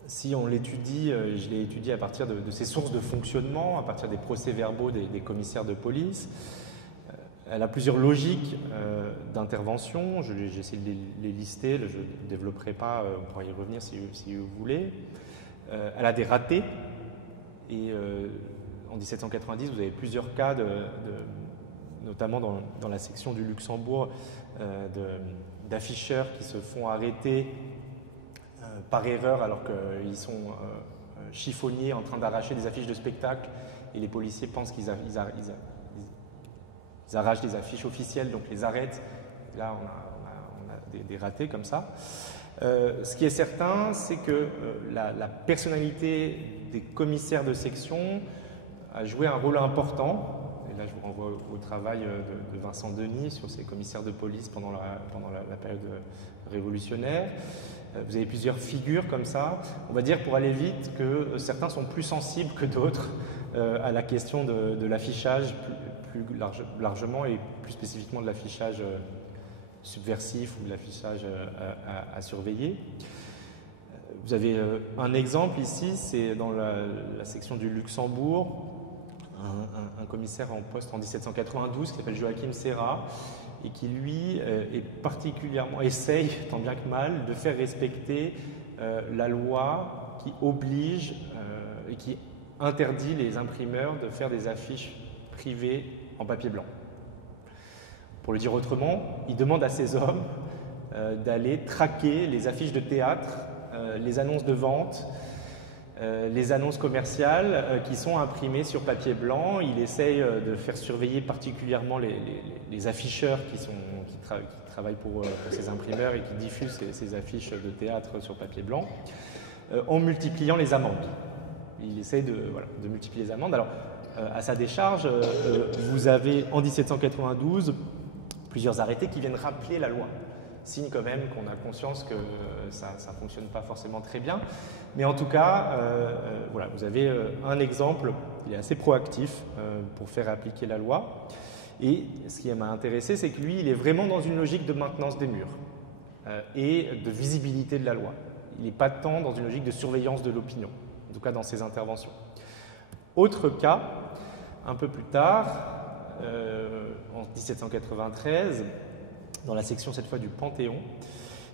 si on l'étudie, je l'ai étudiée à partir de ses sources de fonctionnement, à partir des procès-verbaux des commissaires de police. Elle a plusieurs logiques d'intervention, j'ai essayé de les lister, je ne développerai pas, on pourra y revenir si vous voulez. Elle a des ratés, et en 1790, vous avez plusieurs cas, notamment dans la section du Luxembourg, d'afficheurs qui se font arrêter par erreur alors qu'ils sont chiffonniers en train d'arracher des affiches de spectacle, et les policiers pensent qu'ils arrachent des affiches officielles, donc les arrêtent. Là, on a des ratés comme ça. Ce qui est certain, c'est que la personnalité des commissaires de section a joué un rôle important. Et là, je vous renvoie au travail de Vincent Denis sur ces commissaires de police pendant la période révolutionnaire. Vous avez plusieurs figures comme ça. On va dire, pour aller vite, que certains sont plus sensibles que d'autres à la question de l'affichage, plus largement, et plus spécifiquement de l'affichage subversif ou de l'affichage à surveiller. Vous avez un exemple ici, c'est dans la section du Luxembourg, un commissaire en poste en 1792 qui s'appelle Joachim Serra, et qui lui essaye, tant bien que mal, de faire respecter la loi qui oblige et qui interdit les imprimeurs de faire des affiches privées en papier blanc. Pour le dire autrement, il demande à ces hommes d'aller traquer les affiches de théâtre, les annonces de vente, les annonces commerciales qui sont imprimées sur papier blanc. Il essaye de faire surveiller particulièrement les afficheurs qui travaillent pour ces imprimeurs et qui diffusent ces affiches de théâtre sur papier blanc, en multipliant les amendes. Il essaie de multiplier les amendes. Alors, à sa décharge, vous avez en 1792 plusieurs arrêtés qui viennent rappeler la loi. Signe quand même qu'on a conscience que ça ne fonctionne pas forcément très bien. Mais en tout cas, voilà, vous avez un exemple, il est assez proactif pour faire appliquer la loi. Et ce qui m'a intéressé, c'est que lui, il est vraiment dans une logique de maintenance des murs et de visibilité de la loi. Il n'est pas tant dans une logique de surveillance de l'opinion, en tout cas dans ses interventions. Autre cas, un peu plus tard, en 1793, dans la section cette fois du Panthéon.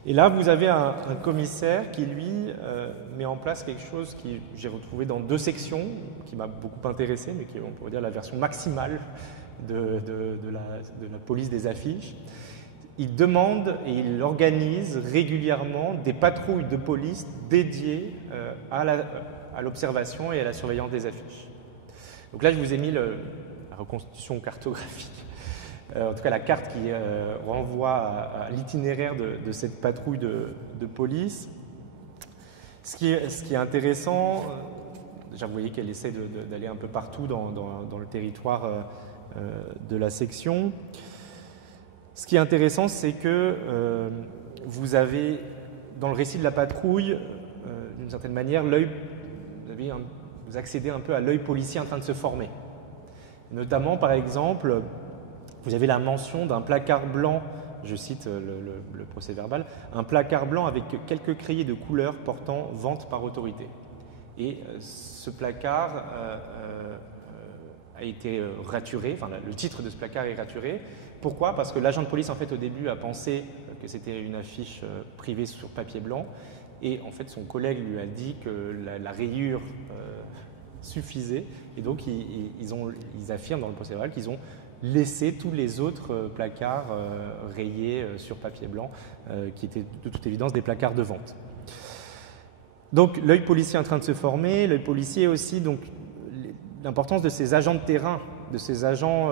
Et là, vous avez un commissaire qui, lui, met en place quelque chose que j'ai retrouvé dans 2 sections, qui m'a beaucoup intéressé, mais qui est, on pourrait dire, la version maximale de la police des affiches. Il demande et il organise régulièrement des patrouilles de police dédiées à l'observation et à la surveillance des affiches. Donc là, je vous ai mis la reconstitution cartographique. En tout cas, la carte qui renvoie à l'itinéraire de cette patrouille de police. Ce qui est intéressant, déjà vous voyez qu'elle essaie d'aller un peu partout dans le territoire de la section. Ce qui est intéressant, c'est que vous avez, dans le récit de la patrouille, d'une certaine manière, vous accédez un peu à l'œil policier en train de se former. Notamment, par exemple, vous avez la mention d'un placard blanc, je cite le procès-verbal, un placard blanc avec quelques crayés de couleur portant « vente par autorité ». Et ce placard a été raturé, enfin le titre de ce placard est raturé. Pourquoi ? Parce que l'agent de police, en fait, au début, a pensé que c'était une affiche privée sur papier blanc. Et en fait, son collègue lui a dit que la rayure suffisait. Et donc, ils affirment dans le procès-verbal qu'ils ont laissé tous les autres placards rayés sur papier blanc, qui étaient de toute évidence des placards de vente. Donc, l'œil policier est en train de se former. L'œil policier aussi, donc, l'importance de ces agents de terrain, de ces agents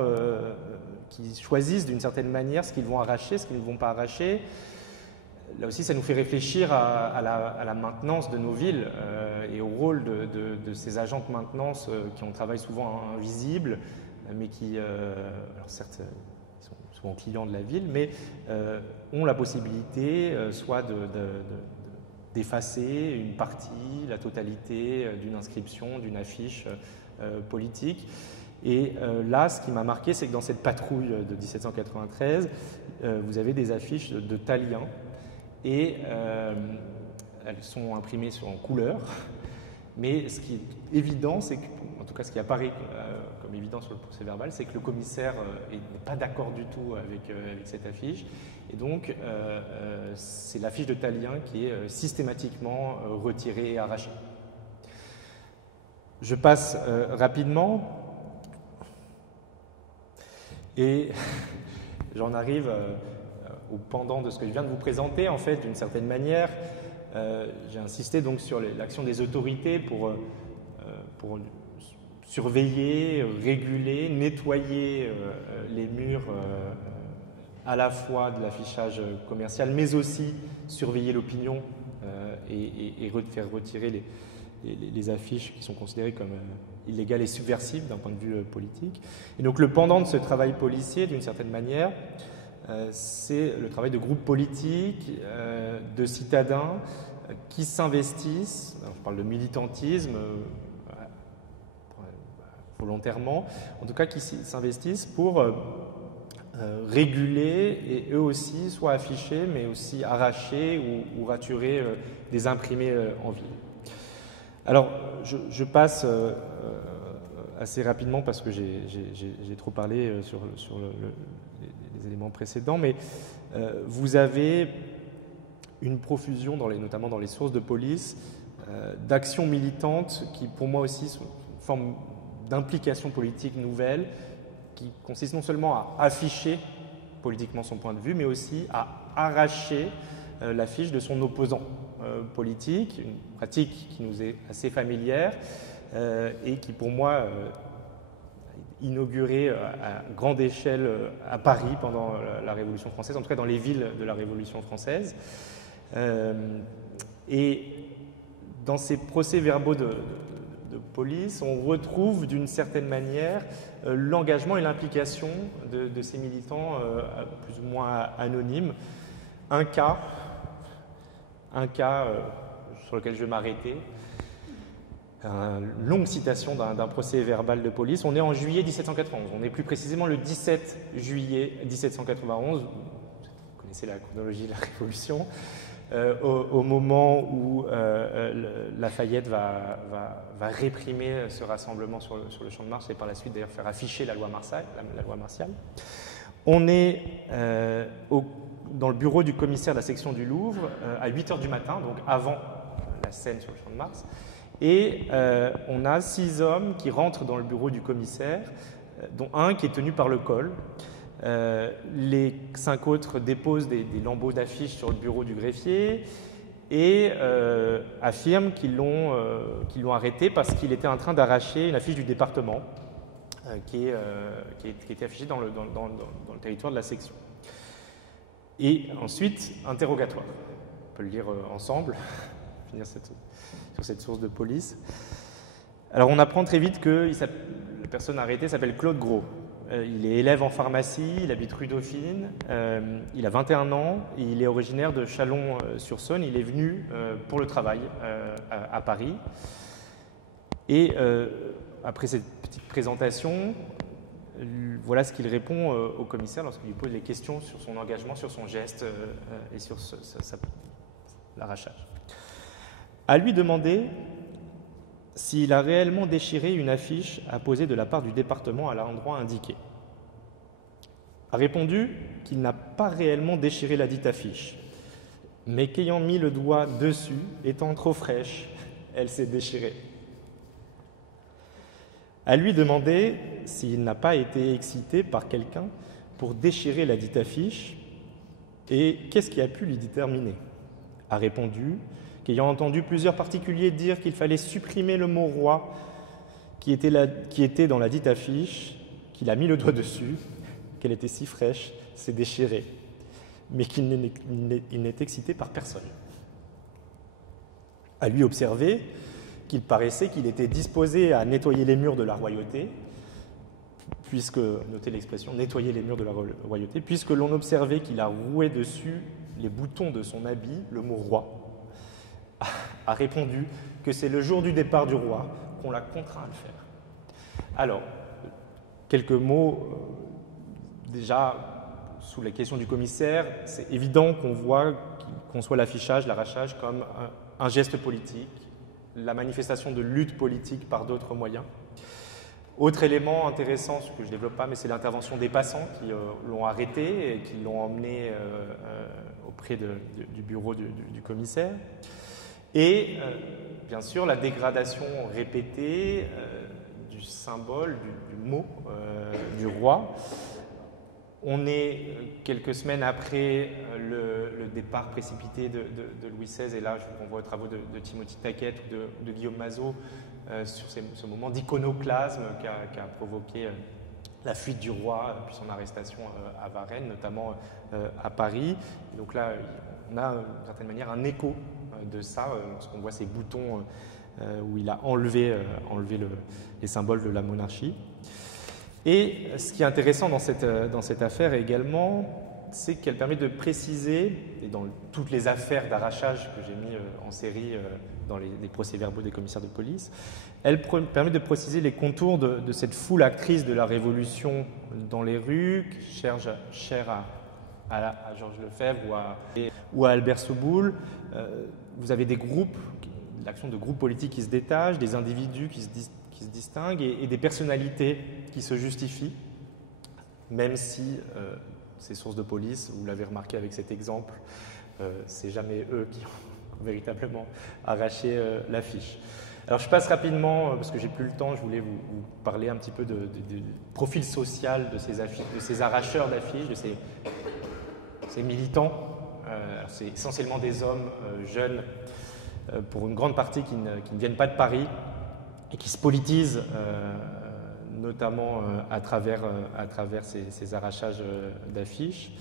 qui choisissent d'une certaine manière ce qu'ils vont arracher, ce qu'ils ne vont pas arracher. Là aussi, ça nous fait réfléchir à la maintenance de nos villes et au rôle de ces agents de maintenance qui ont un travail souvent invisible, mais qui, alors certes, ils sont souvent clients de la ville, mais ont la possibilité soit d'effacer une partie, la totalité d'une inscription, d'une affiche politique. Et là, ce qui m'a marqué, c'est que dans cette patrouille de 1793, vous avez des affiches de Tallien, et elles sont imprimées en couleur. Mais ce qui est évident, c'est que, en tout cas ce qui apparaît comme évident sur le procès-verbal, c'est que le commissaire n'est pas d'accord du tout avec cette affiche. Et donc, c'est l'affiche de Tallien qui est systématiquement retirée et arrachée. Je passe rapidement. Et j'en arrive au pendant de ce que je viens de vous présenter, en fait, d'une certaine manière. J'ai insisté donc sur l'action des autorités pour surveiller, réguler, nettoyer les murs à la fois de l'affichage commercial, mais aussi surveiller l'opinion et faire retirer les affiches qui sont considérées comme illégales et subversives d'un point de vue politique. Et donc le pendant de ce travail policier, d'une certaine manière, c'est le travail de groupes politiques, de citadins qui s'investissent, je parle de militantisme volontairement, en tout cas qui s'investissent pour réguler et eux aussi soit afficher, mais aussi arracher ou raturer des imprimés en ville. Alors, je passe assez rapidement parce que j'ai trop parlé sur les éléments précédents, mais vous avez une profusion, notamment dans les sources de police, d'actions militantes qui, pour moi aussi, sont une forme d'implication politique nouvelle qui consiste non seulement à afficher politiquement son point de vue, mais aussi à arracher l'affiche de son opposant politique, une pratique qui nous est assez familière et qui pour moi inaugurée à grande échelle à Paris pendant la Révolution française, en tout cas dans les villes de la Révolution française. Et dans ces procès-verbaux de police, on retrouve d'une certaine manière l'engagement et l'implication de ces militants plus ou moins anonymes. Un cas sur lequel je vais m'arrêter, une longue citation d'un procès verbal de police. On est en juillet 1791, on est plus précisément le 17 juillet 1791, vous connaissez la chronologie de la Révolution, au moment où Lafayette va réprimer ce rassemblement sur le champ de Mars et par la suite d'ailleurs faire afficher la loi martiale. On est dans le bureau du commissaire de la section du Louvre à 8h du matin, donc avant la scène sur le champ de Mars. Et on a 6 hommes qui rentrent dans le bureau du commissaire, dont un qui est tenu par le col. Les 5 autres déposent des lambeaux d'affiches sur le bureau du greffier et affirment qu'ils l'ont arrêté parce qu'il était en train d'arracher une affiche du département qui était affichée dans le territoire de la section. Et ensuite, interrogatoire. On peut le lire ensemble, finir sur cette source de police. Alors on apprend très vite que la personne arrêtée s'appelle Claude Gros. Il est élève en pharmacie, il habite rue Dauphine, il a 21 ans, et il est originaire de Chalon-sur-Saône. Il est venu pour le travail à Paris. Et après cette petite présentation, voilà ce qu'il répond au commissaire lorsqu'il lui pose les questions sur son engagement, sur son geste et sur l'arrachage. À lui demander s'il a réellement déchiré une affiche apposée de la part du département à l'endroit indiqué. A répondu qu'il n'a pas réellement déchiré la dite affiche, mais qu'ayant mis le doigt dessus, étant trop fraîche, elle s'est déchirée. À lui demander s'il n'a pas été excité par quelqu'un pour déchirer la dite affiche et qu'est-ce qui a pu l'y déterminer. A répondu qu'ayant entendu plusieurs particuliers dire qu'il fallait supprimer le mot « roi » qui était dans la dite affiche, qu'il a mis le doigt dessus, qu'elle était si fraîche, s'est déchirée, mais qu'il n'est excité par personne. À lui observer qu'il paraissait qu'il était disposé à nettoyer les murs de la royauté, puisque, notez l'expression, nettoyer les murs de la royauté, puisque l'on observait qu'il a roué dessus les boutons de son habit, le mot « roi », a répondu que c'est le jour du départ du roi qu'on l'a contraint à le faire. Alors, quelques mots, déjà, sous la question du commissaire, c'est évident qu'on voit qu'il conçoit l'affichage, l'arrachage comme un geste politique, la manifestation de lutte politique par d'autres moyens. Autre élément intéressant, ce que je ne développe pas, mais c'est l'intervention des passants qui l'ont arrêté et qui l'ont emmené auprès du bureau du commissaire. Et bien sûr, la dégradation répétée du symbole, du mot du roi. On est quelques semaines après le départ précipité de Louis XVI, et là je vous renvoie aux travaux de Timothy Taquet ou de Guillaume Mazot sur ce moment d'iconoclasme qui a provoqué la fuite du roi, puis son arrestation à Varennes, notamment à Paris. Et donc là, on a d'une certaine manière un écho de ça, lorsqu'on voit ces boutons où il a enlevé les symboles de la monarchie. Et ce qui est intéressant dans cette affaire également, c'est qu'elle permet de préciser, et dans toutes les affaires d'arrachage que j'ai mis en série dans les procès-verbaux des commissaires de police, elle permet de préciser les contours de cette foule actrice de la Révolution dans les rues, chère à Georges Lefebvre ou à Albert Soboul. Vous avez des groupes, l'action de groupes politiques qui se détachent, des individus qui se distinguent et des personnalités qui se justifient, même si ces sources de police, vous l'avez remarqué avec cet exemple, c'est jamais eux qui ont véritablement arraché l'affiche. Alors je passe rapidement, parce que j'ai plus le temps, je voulais vous parler un petit peu du profil social de ces arracheurs d'affiches, de ces militants C'est essentiellement des hommes jeunes, pour une grande partie qui ne viennent pas de Paris et qui se politisent, notamment à travers ces arrachages d'affiches.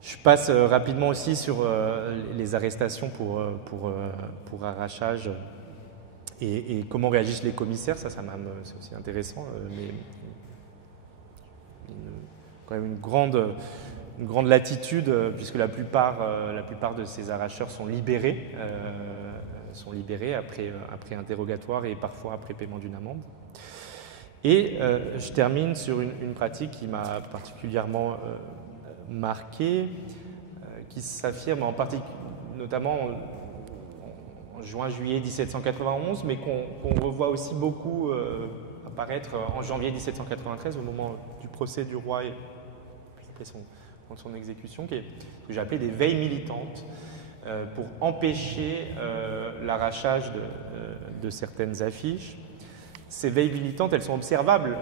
Je passe rapidement aussi sur les arrestations pour arrachage et comment réagissent les commissaires. Ça c'est aussi intéressant, mais quand même une grande latitude, puisque la plupart de ces arracheurs sont libérés après interrogatoire et parfois après paiement d'une amende. Et je termine sur une pratique qui m'a particulièrement marqué, qui s'affirme notamment en juin-juillet 1791, mais qu'on revoit aussi beaucoup apparaître en janvier 1793, au moment du procès du roi et après son exécution, que j'ai appelé des veilles militantes, pour empêcher l'arrachage de certaines affiches. Ces veilles militantes, elles sont observables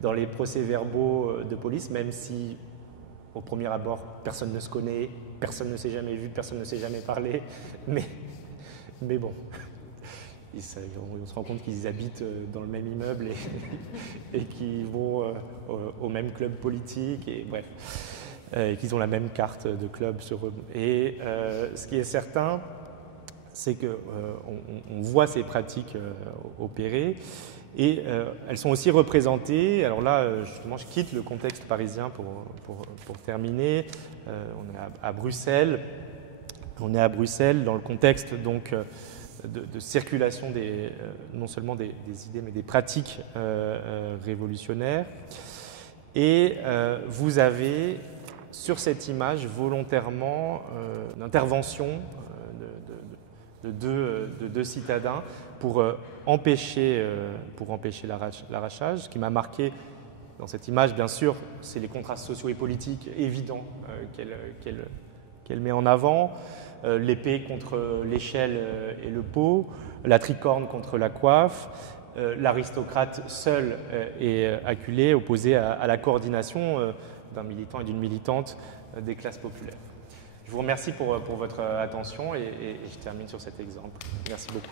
dans les procès-verbaux de police, même si, au premier abord, personne ne se connaît, personne ne s'est jamais vu, personne ne s'est jamais parlé, mais bon, on se rend compte qu'ils habitent dans le même immeuble et qu'ils vont au même club politique, et bref, et qu'ils ont la même carte de club sur eux. Et ce qui est certain, c'est qu'on voit ces pratiques opérer, et elles sont aussi représentées. Alors là, justement, je quitte le contexte parisien pour terminer. On est à Bruxelles. On est à Bruxelles dans le contexte donc de circulation non seulement des idées, mais des pratiques révolutionnaires. Et vous avez sur cette image volontairement une intervention de deux citadins pour empêcher l'arrachage. Ce qui m'a marqué dans cette image, bien sûr, c'est les contrastes sociaux et politiques évidents qu'elle met en avant. L'épée contre l'échelle et le pot, la tricorne contre la coiffe, l'aristocrate seul et acculé, opposé à la coordination d'un militant et d'une militante des classes populaires. Je vous remercie pour votre attention et je termine sur cet exemple. Merci beaucoup.